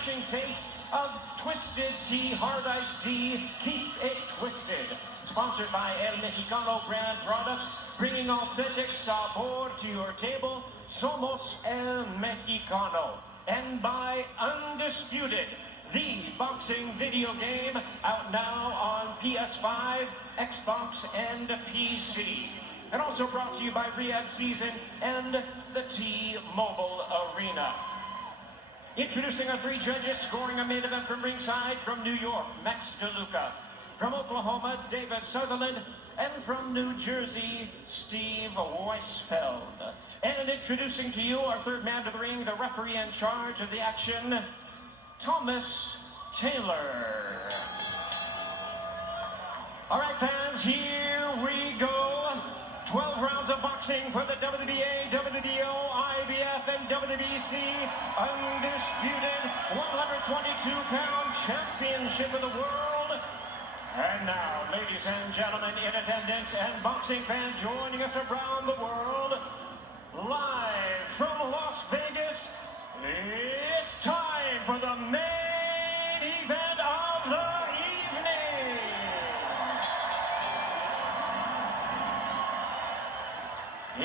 refreshing taste of Twisted Tea, Hard Iced Tea. Keep it twisted. Sponsored by El Mexicano brand products, bringing authentic sabor to your table. Somos El Mexicano. And by Undisputed, the boxing video game, out now on PS5, Xbox, and PC. And also brought to you by Riyadh Season and the T-Mobile Arena. Introducing our three judges, scoring a main event from ringside. From New York, Max DeLuca. From Oklahoma, David Sutherland. And from New Jersey, Steve Weisfeld. And introducing to you our third man to the ring, the referee in charge of the action, Thomas Taylor. All right, fans, here we go. 12 rounds of boxing for the WBA, WBO, IBF, and WBC Undisputed 122-pound championship of the world. And now, ladies and gentlemen in attendance and boxing fans joining us around the world, live from Las Vegas, it's time for the main event of the evening.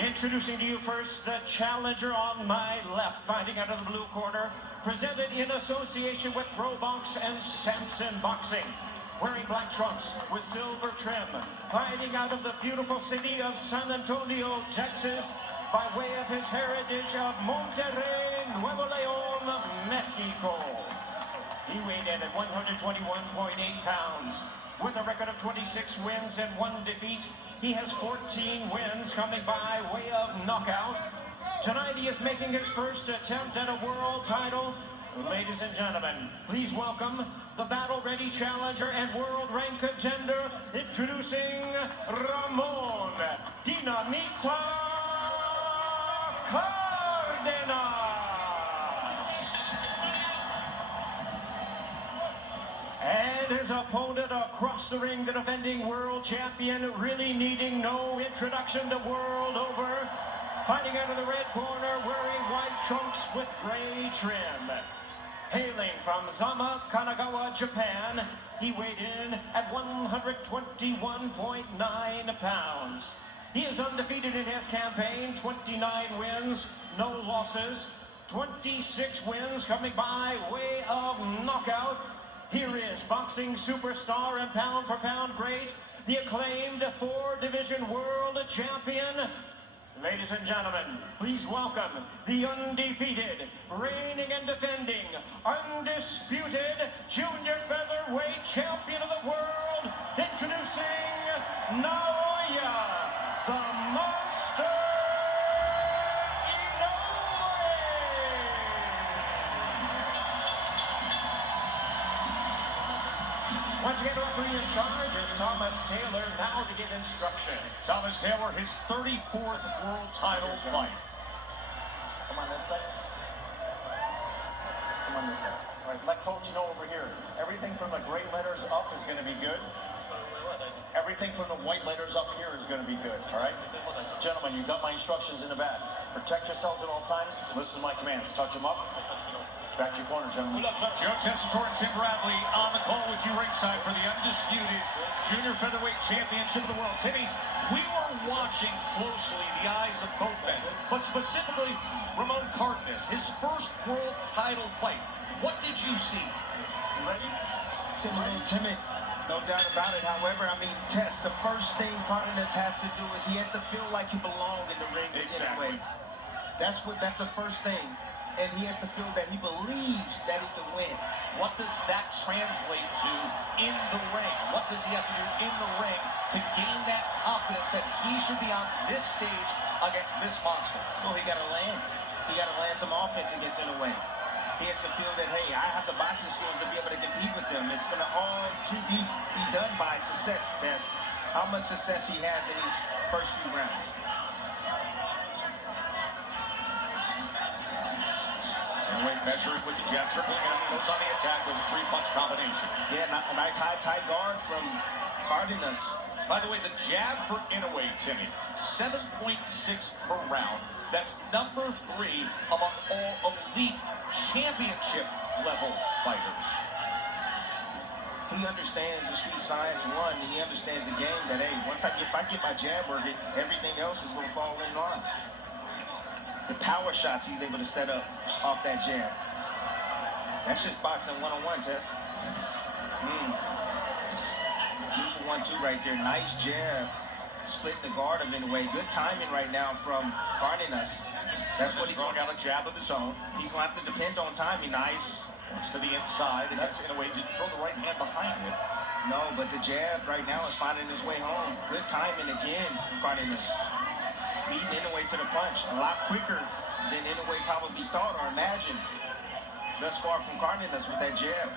Introducing to you first the challenger on my left, fighting out of the blue corner, presented in association with ProBox and Samson Boxing. Wearing black trunks with silver trim, fighting out of the beautiful city of San Antonio, Texas, by way of his heritage of Monterrey, Nuevo León, Mexico. He weighed in at 121.8 pounds. With a record of 26 wins and 1 defeat, he has 14 wins coming by way of knockout. Tonight he is making his first attempt at a world title. Ladies and gentlemen, please welcome the battle-ready challenger and world rank contender, introducing Ramon Dinamita Cardenas. And his opponent across the ring, the defending world champion, really needing no introduction the world over. Fighting out of the red corner, wearing white trunks with gray trim. Hailing from Zama, Kanagawa, Japan, he weighed in at 121.9 pounds. He is undefeated in his campaign, 29 wins, no losses, 26 wins coming by way of knockout. Here is boxing superstar and pound-for-pound great, the acclaimed 4-division world champion. Ladies and gentlemen, please welcome the undefeated, reigning and defending, undisputed junior featherweight champion of the world, introducing Naoya, the Monster Inoue. Once again, referee in charge is Thomas Taylor, now to give instruction. Thomas Taylor, his 34th world title fight. Come on this side. Come on this side. All right, let coach know over here. Everything from the gray letters up is going to be good. Everything from the white letters up here is going to be good, all right? Gentlemen, you got my instructions in the back. Protect yourselves at all times. Listen to my commands. Touch them up. Back to your corner, gentlemen. Joe Tessitore and Tim Bradley on the call with you ringside for the undisputed junior featherweight championship of the world. Timmy, we were watching closely the eyes of both men, but specifically Ramon Cardenas, his first world title fight. What did you see? You ready? Timmy, no doubt about it. However, I mean, Tess, the first thing Cardenas has to do is he has to feel like he belongs in the ring. Exactly. That's the first thing. And he has to feel that he believes that he can win. What does that translate to in the ring? What does he have to do in the ring to gain that confidence that he should be on this stage against this monster? Well, he got to land. He got to land some offense against Inoue. He has to feel that, hey, I have the boxing skills to be able to compete with them. It's going to all be done by success, Tess. How much success he has in these first few rounds. Measuring with the jab, tripling it, goes on the attack with a 3-punch combination. Yeah, a nice high tight guard from Cardenas. By the way, the jab for Inoue, Timmy, 7.6 per round. That's number 3 among all elite championship level fighters. He understands the street science, one, and he understands the game that, hey, if I get my jab working, everything else is going to fall in line. The power shots he's able to set up off that jab. That's just boxing one-on-one, Tess. Beautiful 1-2 right there. Nice jab. Splitting the guard of Inoue. Good timing right now from Cardenas. That's what he's throwing out a jab of his own. He's going to have to depend on timing. Nice. Works to the inside, and that's Inoue. Didn't throw the right hand behind it. No, but the jab right now is finding his way home. Good timing again from Cardenas. Beating Inoue to the punch. A lot quicker than Inoue probably thought or imagined. Thus far from Cardenas with that jab.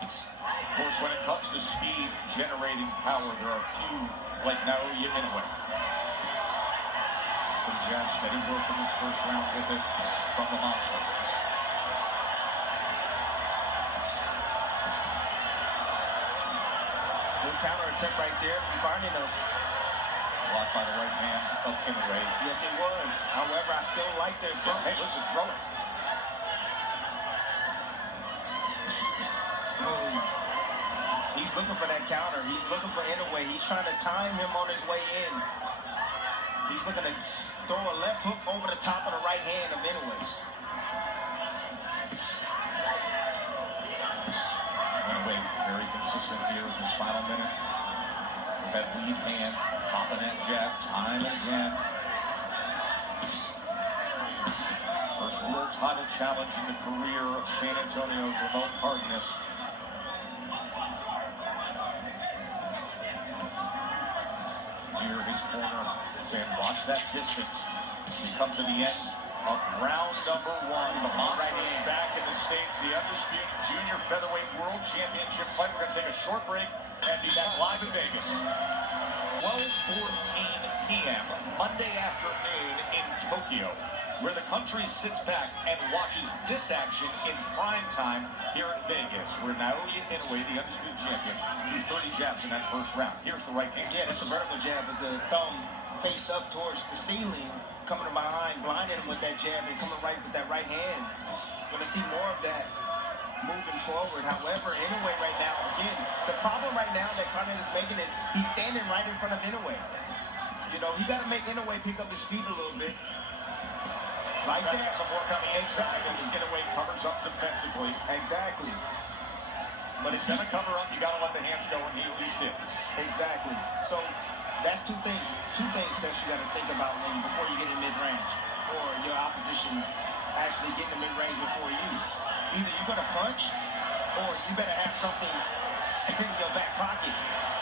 Of course, when it comes to speed, generating power, there are few like Inoue. From jab, steady work in this first round with it from the monster. Good counter attempt right there from Cardenas. Blocked by the right hand of Inoue. Yes, it was. However, I still like their approach. Hey, listen, throw it. He's looking for that counter. He's looking for Inoue. He's trying to time him on his way in. He's looking to throw a left hook over the top of the right hand of Inoue. Inoue very consistent here in this final minute. With that lead hand, popping that jab time and again. First world title challenge in the career of San Antonio's Ramon Cardenas. Here, his corner saying, watch that distance. He comes to the end of round number 1. The monster is back in the States. The Undisputed Junior Featherweight World Championship fight. We're going to take a short break and be back live in Vegas. 12:14 p.m. Monday afternoon in Tokyo, where the country sits back and watches this action in prime time here in Vegas, where Inoue, the Undisputed champion, threw 30 jabs in that first round. Here's the right hand. Yeah, that's a vertical jab with the thumb face up towards the ceiling, coming from behind, blinding him with that jab and coming right with that right hand. Going to see more of that moving forward. However, Inoue right now, again, the problem right now that Cardenas is making is he's standing right in front of Inoue. You know, he got to make Inoue pick up his feet a little bit. Like that. Some work on the inside as Inoue covers up defensively. Exactly. But it's going to cover up. You got to let the hands go, and he at least did. Exactly. So that's two things that you got to think about before you get in mid-range, or your opposition actually getting in mid-range before you. Either you're going to punch, or you better have something in your back pocket,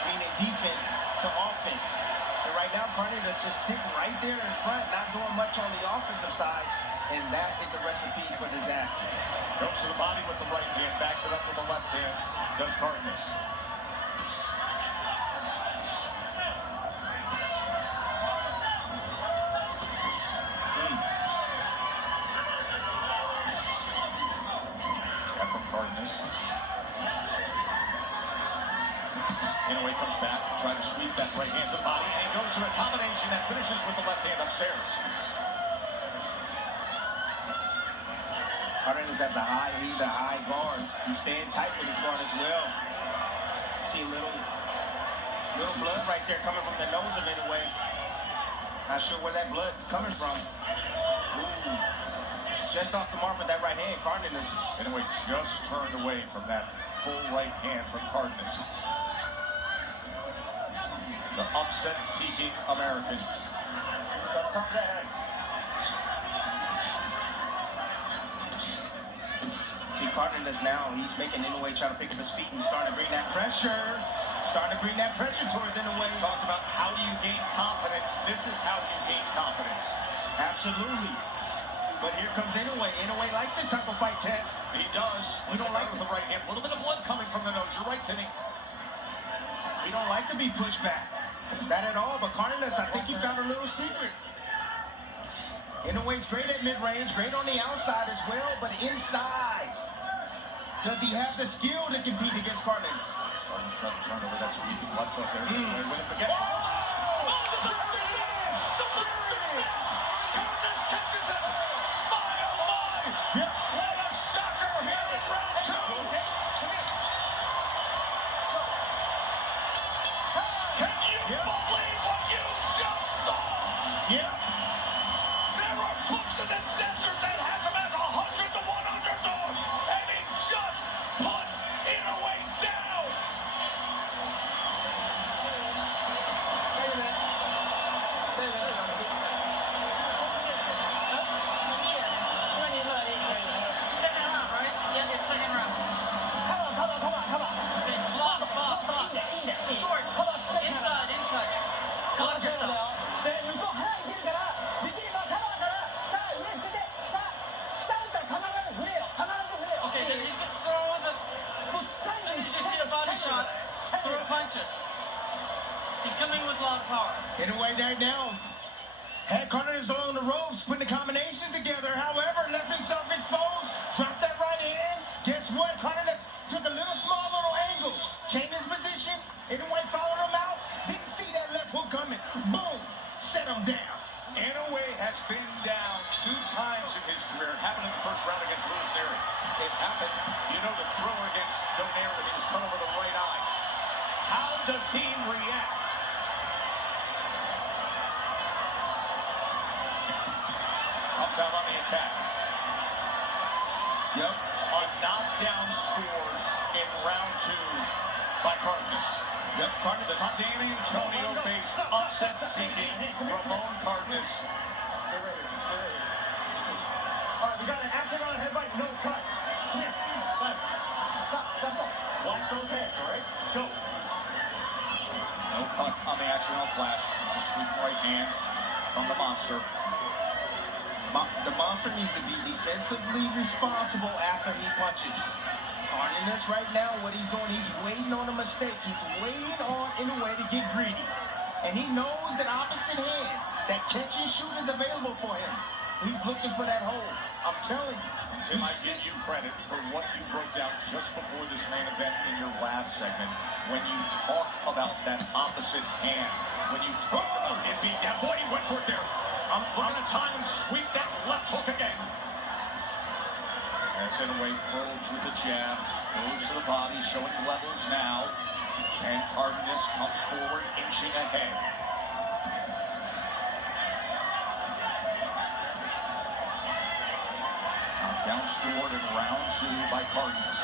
meaning defense to offense. And right now, Cardenas is just sitting right there in front, not doing much on the offensive side, and that is a recipe for disaster. Goes to the body with the right hand, backs it up with the left hand, does Cardenas. Jab from Cardenas. Inoue comes back, trying to sweep that right hand to the body, and goes to a combination that finishes with the left hand upstairs. Cardenas at the high guard. He's staying tight with his guard as well. See a little blood right there coming from the nose of Inoue. Not sure where that blood's coming from. Ooh. Just off the mark with that right hand, Cardenas. Inoue just turned away from that full right hand from Cardenas. The upset-seeking American. See, Cardenas now, he's making Inoue try to pick up his feet and he's starting to bring that pressure. Starting to bring that pressure towards Inoue. Talked about how do you gain confidence. This is how you gain confidence. Absolutely. But here comes Inoue. Inoue likes this type of fight, Tess. He does. We don't like with the right hand. A little bit of blood coming from the nose. You're right, Timmy. He don't like to be pushed back. Not at all, but Cardenas, I think he found a little secret. Inoue's great at mid-range, great on the outside as well, but inside, does he have the skill to compete against Cardenas? Cardenas trying to turn over that sweeping left foot there. Inoue with it again. Cardenas catches it. My, oh my. Yep. What a shocker here in round throw punches. He's coming with a lot of power. Inoue right now had Cardenas on the ropes, putting the combination together. However, left himself exposed, dropped that right hand. Guess what? Cardenas took a small little angle, changed his position. Inoue followed him out. Didn't see that left hook coming. Boom, set him down. Inoue has been down 2 times in his career. It happened in the first round against Louis Neri. It happened, the thriller against Donaire when he was cut over the right eye. How does he react? Comes out on the attack. Yep. A knockdown scored in round 2 by Cardenas. Yep, Cardenas. The San Antonio-based upset-seeking Ramon Cardenas. Stay ready. Stay ready. All right, we got an action on a headbutt, no cut. Come here. Fast. Stop. Watch those hands, all right? Go. No cut on the accidental clash. It's a sweeping right hand from the monster. The monster needs to be defensively responsible after he punches. Cardenas right now, what he's doing, he's waiting on a mistake. He's waiting on Inoue to get greedy. And he knows that opposite hand, that catch and shoot is available for him. He's looking for that hole. I'm telling you. Tim, I give you credit for what you broke down just before this main event in your lab segment when you talked about that opposite hand. When you talked about it being down. Boy, he went for it there. I'm going to time and sweep that left hook again. As Inoue probes with the jab, goes to the body, showing levels now. And Cardenas comes forward, inching ahead. Down scored in round 2 by Cardenas.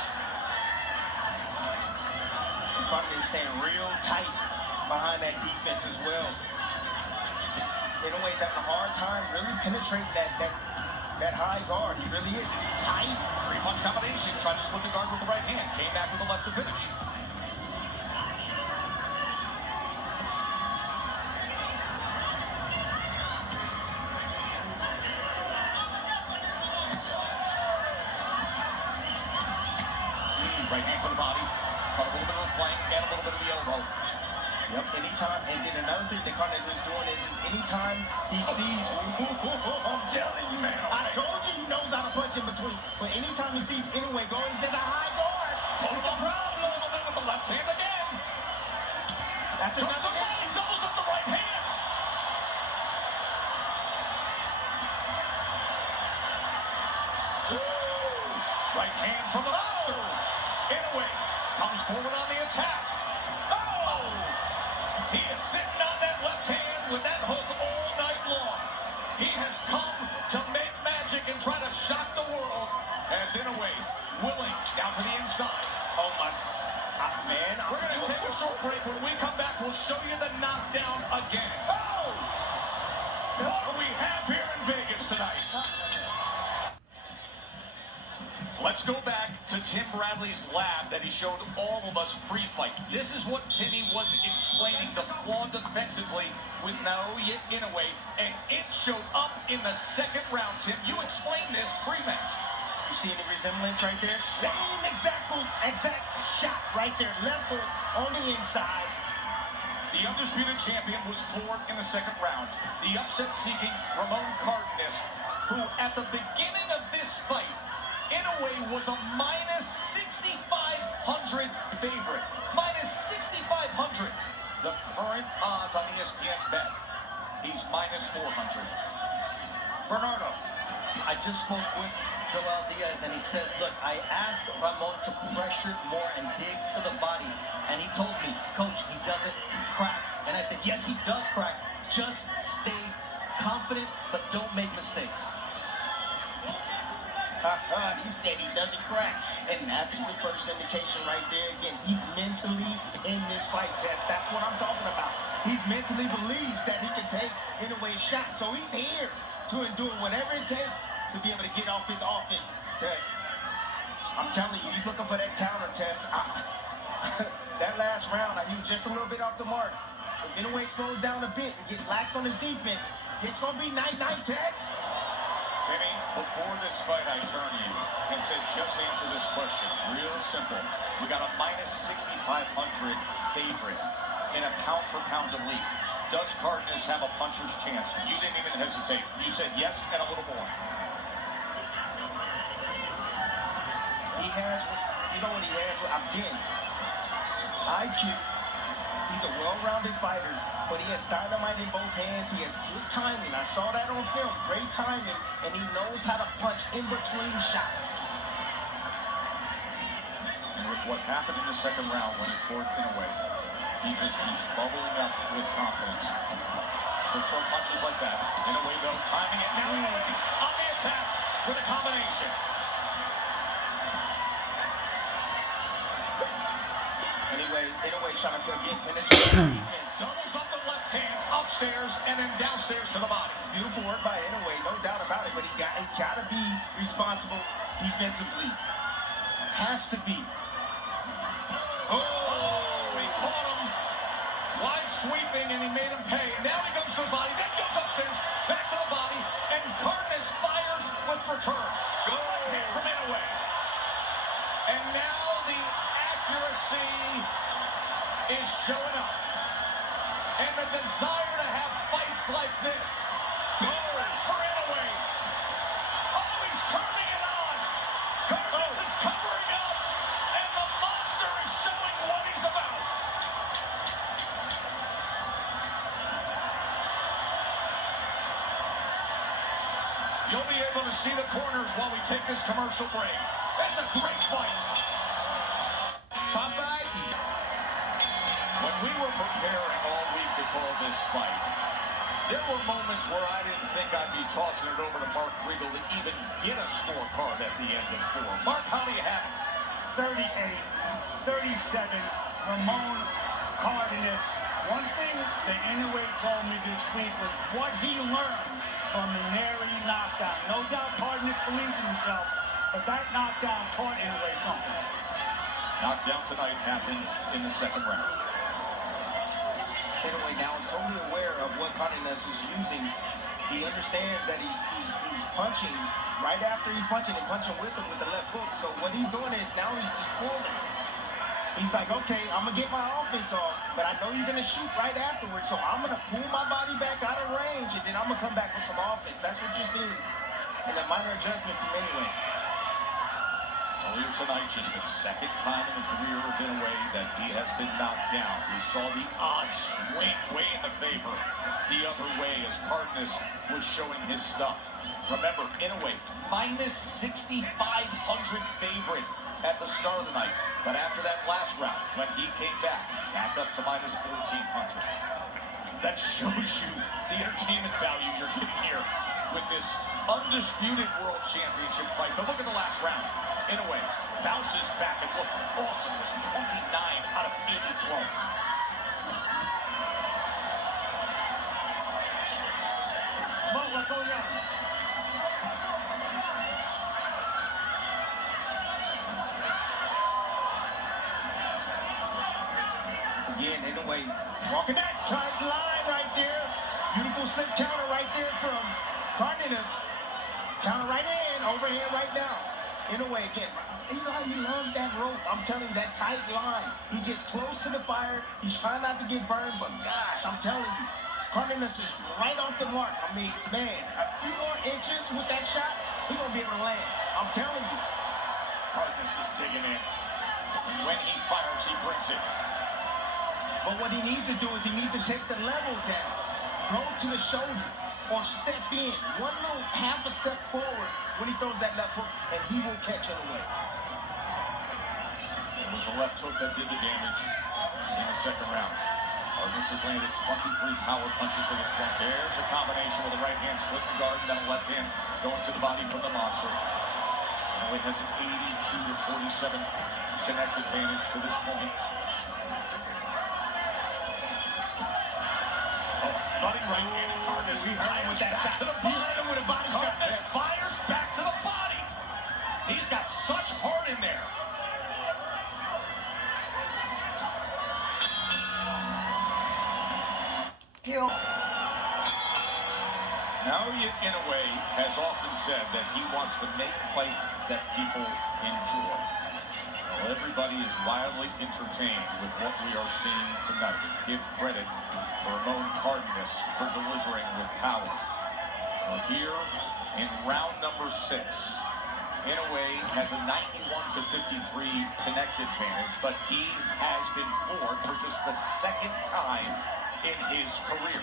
Cardenas staying real tight behind that defense as well. Inoue's having a hard time really penetrating that high guard. He really is. It's tight. 3-punch combination. Tried to split the guard with the right hand. Came back with the left to finish. Right hand to the body. Caught a little bit of the flank and a little bit of the elbow. Yep, anytime, and then another thing that Cardenas is doing is anytime he sees, I'm telling you, man, I told you he knows how to punch in between, but anytime he sees Inoue going to the high guard, it's a problem. A little bit with the left hand again. That's another issue. Doubles up the right hand. Right hand from the monster. Inoue comes forward on the attack. He is sitting on that left hand with that hook all night long. He has come to make magic and try to shock the world as Inoue willing down to the inside. Oh my, man. We're going to take a short break. When we come back, we'll show you the knockdown again. Oh! What do we have here in Vegas tonight? Let's go back to Tim Bradley's lab that he showed all of us pre-fight. This is what Timmy was explaining, the flaw defensively with Naoya Inoue, and it showed up in the second round. Tim, you explained this pre-match. You see any resemblance right there? Same exact shot right there. Left hook on the inside. The undisputed champion was floored in the second round. The upset-seeking Ramon Cardenas, who at the beginning of this fight, Inoue was a minus 6,500 favorite. Minus 6,500. The current odds on ESPN bet, he's minus 400. Bernardo. I just spoke with Joel Diaz, and he says, look, I asked Ramon to pressure more and dig to the body, and he told me, Coach, he doesn't crack. And I said, yes, he does crack. Just stay confident, but don't make mistakes. He said he doesn't crack. And that's the first indication right there. Again, he's mentally in this fight, Tess. That's what I'm talking about. He mentally believes that he can take Inoue's shot. So he's here to endure whatever it takes to be able to get off his offense, Tess. I'm telling you, he's looking for that counter, Tess. That last round, he was just a little bit off the mark. If Inoue slows down a bit and gets lax on his defense, it's going to be night-night, Tess. Timmy, before this fight, I turned to you and said, just answer this question. Real simple. We got a minus 6,500 favorite in a pound-for-pound elite. Does Cardenas have a puncher's chance? You didn't even hesitate. You said yes and a little more. He has, you know what he has? Again, IQ. He's a well-rounded fighter, but he has dynamite in both hands. He has good timing. I saw that on film. Great timing, and he knows how to punch in between shots. And with what happened in the second round when he fought Inoue, he just keeps bubbling up with confidence. To throw punches like that. Inoue, though, timing it. Now Inoue on the attack with a combination. Anyway, trying to get penetrating defense. Doubles up the left hand, upstairs, and then downstairs to the body. It's beautiful work by Inoue, no doubt about it, but he got to be responsible defensively. Has to be. Oh, he caught him. Wide sweeping, and he made him pay. Now he goes to the body, then goes upstairs, back to the body, and Cardenas fires with return. Good right hand from Inoue. And now the accuracy is showing up. And the desire to have fights like this. Goal for Inoue. Oh, he's turning it on. Cardenas is covering up. And the monster is showing what he's about. You'll be able to see the corners while we take this commercial break. That's a great fight. Popeyes. When we were preparing all week to call this fight, there were moments where I didn't think I'd be tossing it over to Mark Riegel to even get a scorecard at the end of 4. Mark, how do you have it? 38, 37, Ramon Cardenas. One thing that Inoue told me this week was what he learned from the Neri knockdown. No doubt Cardenas believes in himself, but that knockdown taught Inoue something. Knockdown tonight happens in the second round. Inoue now is totally aware of what Cardenas is using. He understands that he's punching right after he's punching and punching with him with the left hook. So what he's doing is now he's just pulling. He's like, okay, I'm going to get my offense off, but I know you're going to shoot right afterwards, so I'm going to pull my body back out of range, and then I'm going to come back with some offense. That's what you're seeing in a minor adjustment from Inoue. Earlier tonight, just the second time in the career of Inoue that he has been knocked down. We saw the odds swing way in the favor the other way as Cardenas was showing his stuff. Remember, Inoue, minus 6,500 favorite at the start of the night. But after that last round, when he came back up to minus 1,400. That shows you the entertainment value you're getting here with this undisputed world championship fight. But look at the last round. Inoue bounces back and looked awesome. It was 29 out of 80 thrown. Again, Inoue walking that tight line right there. Beautiful slip counter right there from Cardenas. Counter right in, overhand right now. Inoue again. You know how he loves that rope. I'm telling you, that tight line. He gets close to the fire. He's trying not to get burned, but gosh, I'm telling you, Cardenas is right off the mark. I mean, man, a few more inches with that shot, he's going to be able to land. I'm telling you. Cardenas is digging in. And when he fires, he brings it. But what he needs to do is he needs to take the level down. Go to the shoulder or step in. One little half a step forward when he throws that left hook, and he will catch Inoue. It was the left hook that did the damage in the second round. Cardenas has landed 23 power punches to this point. There's a combination with a right hand split and guard, and then a left hand going to the body from the monster. Inoue has an 82 to 47 connect advantage to this point. Running right hand, Cardenas. He heard him with that shot. To the body. He heard him with a body shot. Cardenas fires back to the body. He's got such heart in there. Naoya Inoue has often said that he wants to make fights that people enjoy. Well, everybody is wildly entertained with what we are seeing tonight. Give credit for Ramon Cardenas for delivering with power. Well, here in round number 6, Inoue has a 91-53 connect advantage, but he has been floored for just the second time in his career.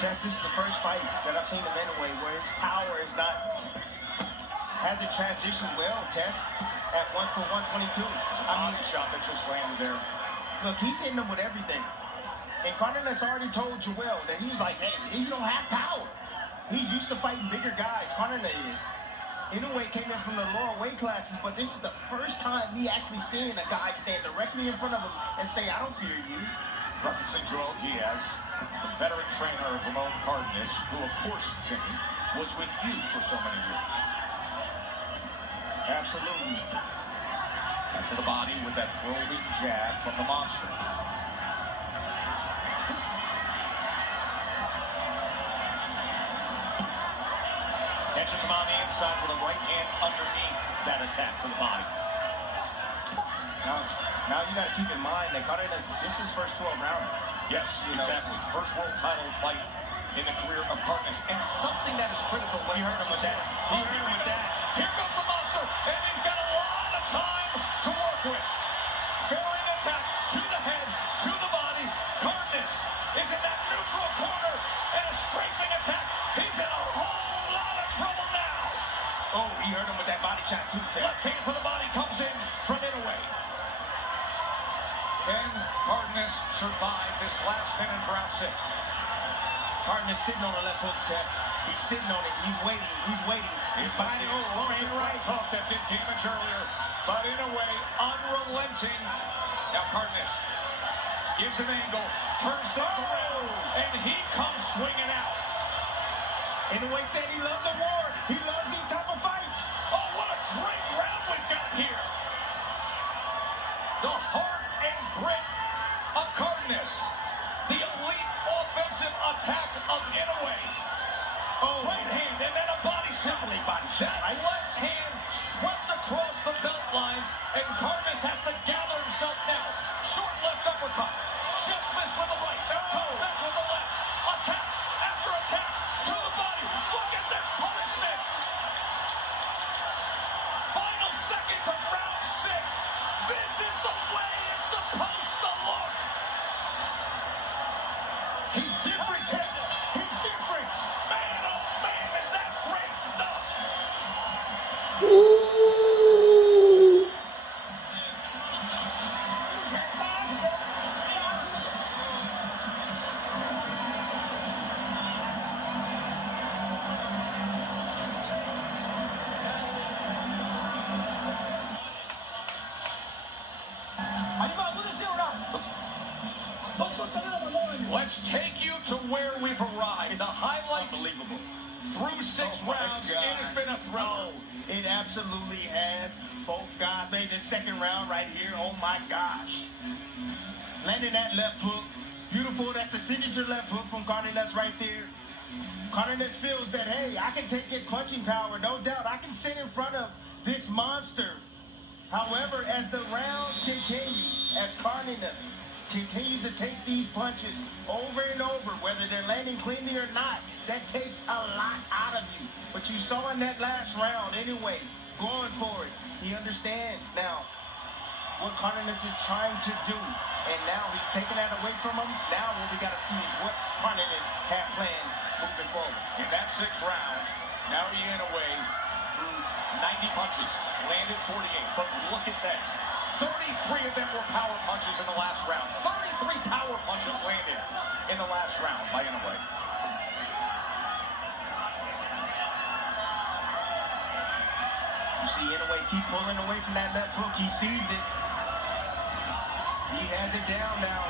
Tess, this is the first fight that I've seen of Inoue where his power hasn't transitioned well, Tess, at 1-for-122. I mean, shot that just landed there. Look, he's hitting him with everything. And Cardenas already told Joel that he's like, hey, he don't have power. He's used to fighting bigger guys. Cardenas is. Inoue came in from the lower weight classes, but this is the first time he actually seeing a guy stand directly in front of him and say, I don't fear you. Referencing Joel Diaz, the veteran trainer of Ramon Cardenas, who, of course, Timmy, was with you for so many years. Absolutely. Back to the body with that probing jab from the monster. Catches him on the inside with a right hand underneath that attack to the body. Now you got to keep in mind that Cardenas, this is first 12 round. Yes, exactly. First world title fight in the career of Cardenas. And something that is critical when He hurt him with that. He hurt him with that. Here comes the monster, and he's got a lot of time to work with. Varying attack to the head, to the body. Cardenas is in that neutral corner, and a strafing attack. He's in a whole lot of trouble now. Oh, he hurt him with that body shot too, Tess. Left hand to the body comes in from Inoue. Can Cardenas survive this last minute of round 6? Cardenas sitting on the left hook, Tess. He's sitting on it. He's waiting. He's waiting. He's buying explosive right hook that did damage earlier. But Inoue unrelenting. Now Cardenas gives an angle, turns things around, and he comes swinging out. Inoue said he loves the war. He loves these type of fights. Oh, what a great round we've got here. The heart and grit of Cardenas. The elite offensive attack of Inoue. Oh, Right hand and then a body shot. body shot. That left hand swept across the belt line, and Cardenas has to gather himself now. Short left uppercut. Just missed with the right. Comes back with the left. Attack after attack to the body. Look at this punishment. Final seconds of round 6. This is the way it's supposed to look. He's different, Tess. He's different. Man, oh man, is that great stuff. Let's take you to where we've arrived. The highlights Unbelievable. through 6 rounds. It has been a thriller. Oh, it absolutely has. Both guys made the second round right here. Oh my gosh. Landing that left hook. Beautiful. That's a signature left hook from Cardenas right there. Cardenas feels that, hey, I can take his punching power, no doubt. I can sit in front of this monster. However, as the rounds continue, as Cardenas continues to take these punches over and over, whether they're landing cleanly or not, that takes a lot out of you. But you saw in that last round anyway, going for it. He understands now what Cardenas is trying to do. And now he's taking that away from him. Now what we got to see is what Cardenas had planned moving forward. In that 6th round, now Inoue threw 90 punches, landed 48. But look at this. 33 of them were power punches in the last round. 33 power punches landed in the last round by Inoue. You see Inoue keep pulling away from that left hook. He sees it. He has it down now.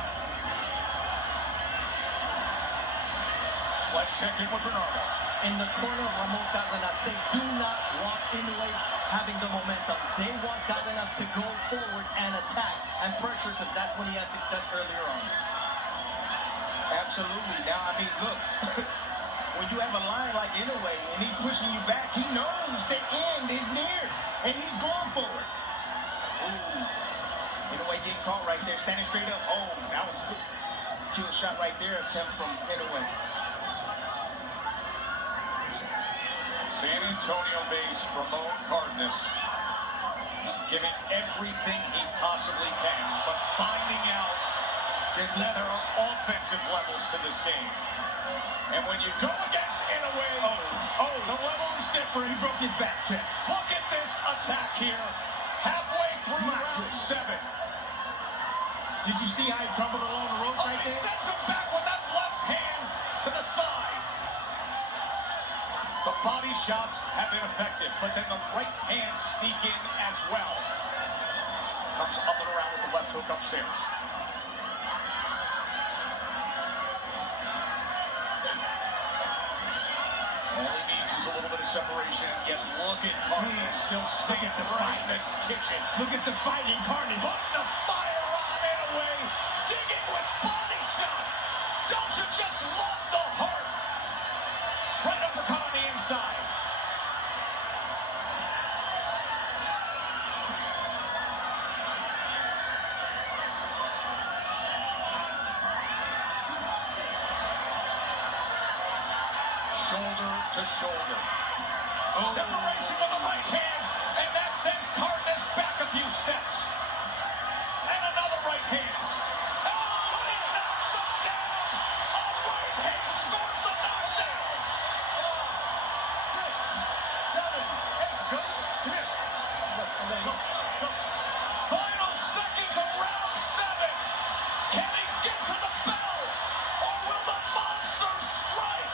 Let's check in with Bernardo. In the corner of Ramon Cardenas, they do not want Inoue having the momentum. They want Cardenas to go forward and attack and pressure, because that's when he had success earlier on. Absolutely. Now, I mean, look, when you have a line like Inoue and he's pushing you back, he knows the end is near, and he's going for it. Ooh, Inoue getting caught right there, standing straight up. Oh, that was a good kill shot right there, attempt from Inoue. San Antonio-based Ramon Cardenas giving everything he possibly can, but finding out that there are offensive levels to this game. And when you go against Inoue, the level is different. He broke his back chest. Look at this attack here, halfway through round 7. Did you see how he crumbled along the ropes right there? He sets him back with that left hand to the side. The body shots have been effective, but then the right hand sneak in as well. Comes up and around with the left hook upstairs. All he needs is a little bit of separation, yet look at Cardenas still sticking the fight in the kitchen. Look at the fighting Cardenas. Puts the fire on Inoue, digging with body shots. Don't you just love the heart? Right uppercut on the inside. Shoulder to shoulder. Separation with the right hand, and that sends Cardenas back a few steps. And another right hand. Oh, he knocks him down. A right hand scores the knockdown. 6, 7, 8, go. Come here. Go. Final seconds of round 7. Can he get to the bell, or will the monster strike?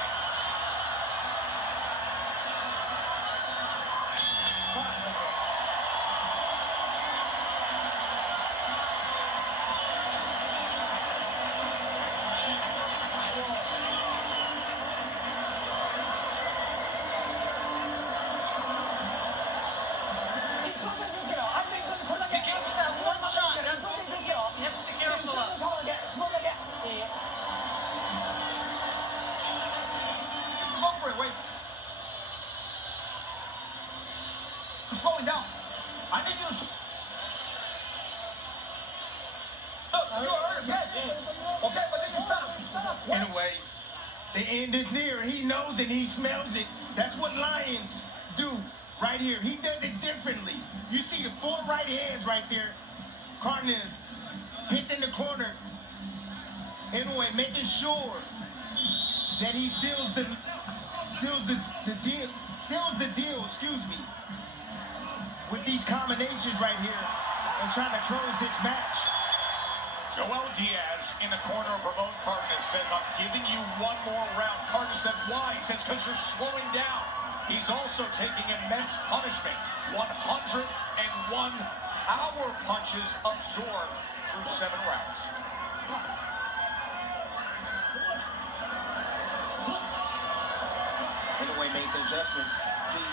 Slowing down. I need you to... Look, you heard him. Yes. Okay, but then you stop. Inoue, the end is near. He knows it. He smells it. That's what lions do right here. He does it differently. You see the 4 right hands right there. Cardenas hit in the corner. Inoue making sure that he seals the deal, excuse me, with these combinations right here and trying to close this match. Joel Diaz in the corner of Ramon Cardenas says, I'm giving you one more round. Cardenas said, why? He says, because you're slowing down. He's also taking immense punishment. 101 power punches absorbed through 7 rounds. Inoue made the adjustments. See,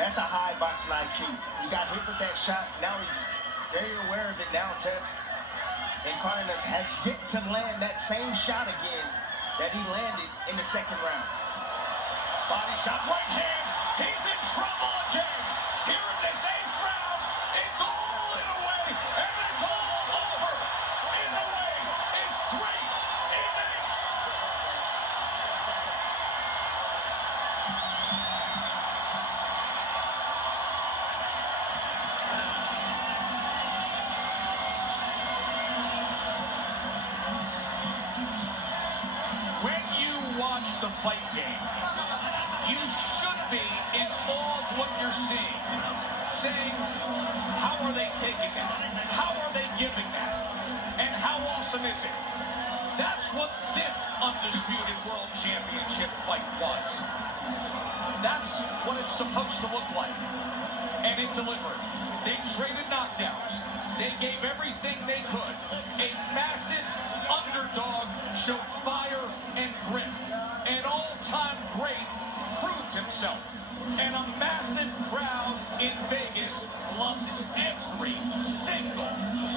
that's a high boxing IQ. He got hit with that shot. Now he's very aware of it now, Tess. And Cardenas has yet to land that same shot again that he landed in the 2nd round. Body shot, right hand. He's in trouble again. Here in this 8th round, it's all Inoue, and it's all over. Inoue is great innings. When you watch the fight game, you should be in awe of what you're seeing. Saying, how are they taking that? How are they giving that? And how awesome is it? That's what this Undisputed World Championship fight was. That's what it's supposed to look like. And it delivered. They traded knockdowns. They gave everything they could. A massive underdog showed fire and grit. An all-time great proved himself. And a massive crowd in Vegas loved every single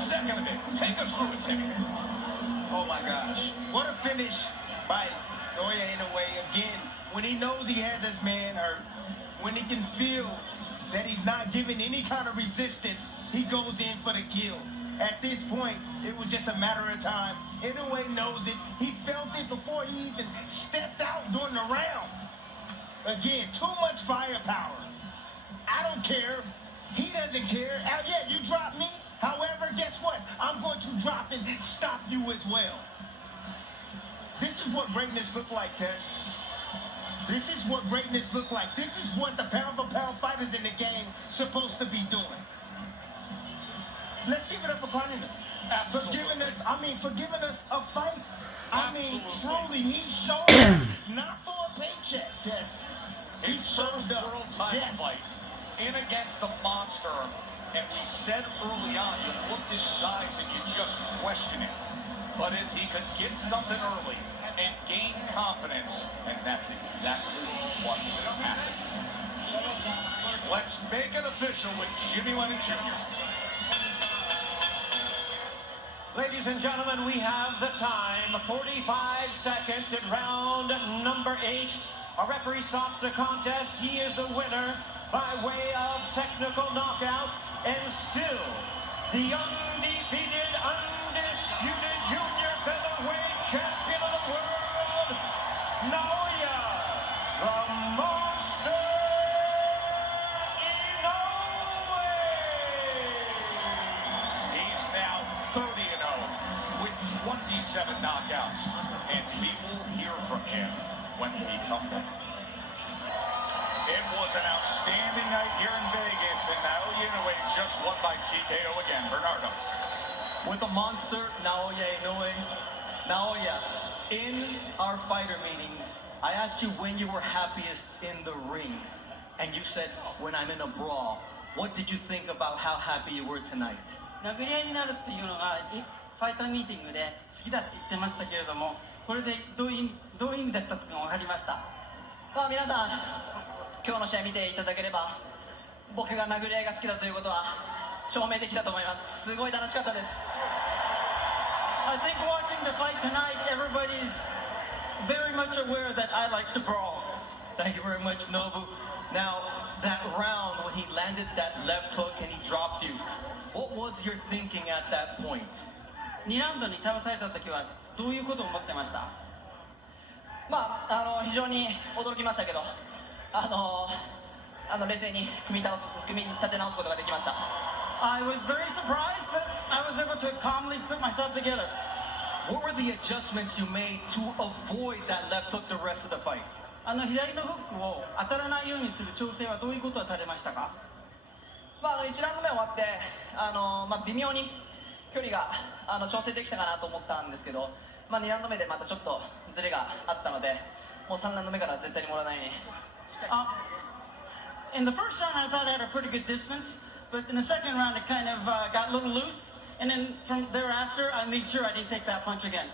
second of it. Take us through it, Timmy. Oh my gosh. What a finish by Inoue again. When he knows he has his man hurt, when he can feel that he's not giving any kind of resistance, he goes in for the kill. At this point, it was just a matter of time. Inoue knows it. He felt it before he even stepped out during the round. Again, too much firepower. I don't care. He doesn't care. Yeah, you drop me. However, guess what? I'm going to drop and stop you as well. This is what greatness look like, Tess. This is what greatness look like. This is what the pound-for-pound fighters in the game supposed to be doing. Let's give it up for Cardenas. For giving us a fight. I mean, truly, he showed up, not for a paycheck, Tess. His first world title fight in against the monster. And we said early on, you looked in his eyes and you just question it. But if he could get something early and gain confidence, and that's exactly what happened. Let's make it official with Jimmy Lennon Jr. Ladies and gentlemen, we have the time, 45 seconds in round number 8. Our referee stops the contest. He is the winner by way of technical knockout, and still the undefeated, undisputed junior featherweight champion of the world, Naoya, the Monster Inoue. He's now 30-0 with 27 knockouts, and we will hear from him when we come back. It was an outstanding night here in Vegas, and Naoya Inoue just won by TKO again. Bernardo. With the monster, Naoya Inoue. Naoya, in our fighter meetings, I asked you when you were happiest in the ring, and you said, when I'm in a brawl. What did you think about how happy you were tonight? 殴り合いになるっていうのがファイターミーティングで好きだって言ってましたけれども、これでどういう意味だったか分かりました。まあ皆さん、今日の試合見ていただければ、僕が殴り合いが好きだということは証明できたと思います。すごい楽しかったです。I think watching the fight tonight, everybody's very much aware that I like to brawl. Thank you very much, Nobu. Now, that round when he landed that left hook and he dropped you, what was your thinking at that point? 2ラウンドに倒された時はどういうことを思ってました？まあ非常に驚きましたけど、冷静に組み立て直すことができました。I was very surprised, but I was able to calmly put myself together. What were the adjustments you made to avoid that left hook the rest of the fight? 左のフックを当たらないようにする調整はどういうことをされましたか？まあ1ラウンド目終わって微妙に距離が調整できたかなと思ったんですけど、2ラウンド目でまたちょっとズレがあったので、もう3ラウンド目から絶対にもらわないように。In the first round, I thought I had a pretty good distance, but in the second round, it kind of got a little loose, and then from thereafter, I made sure I didn't take that punch again.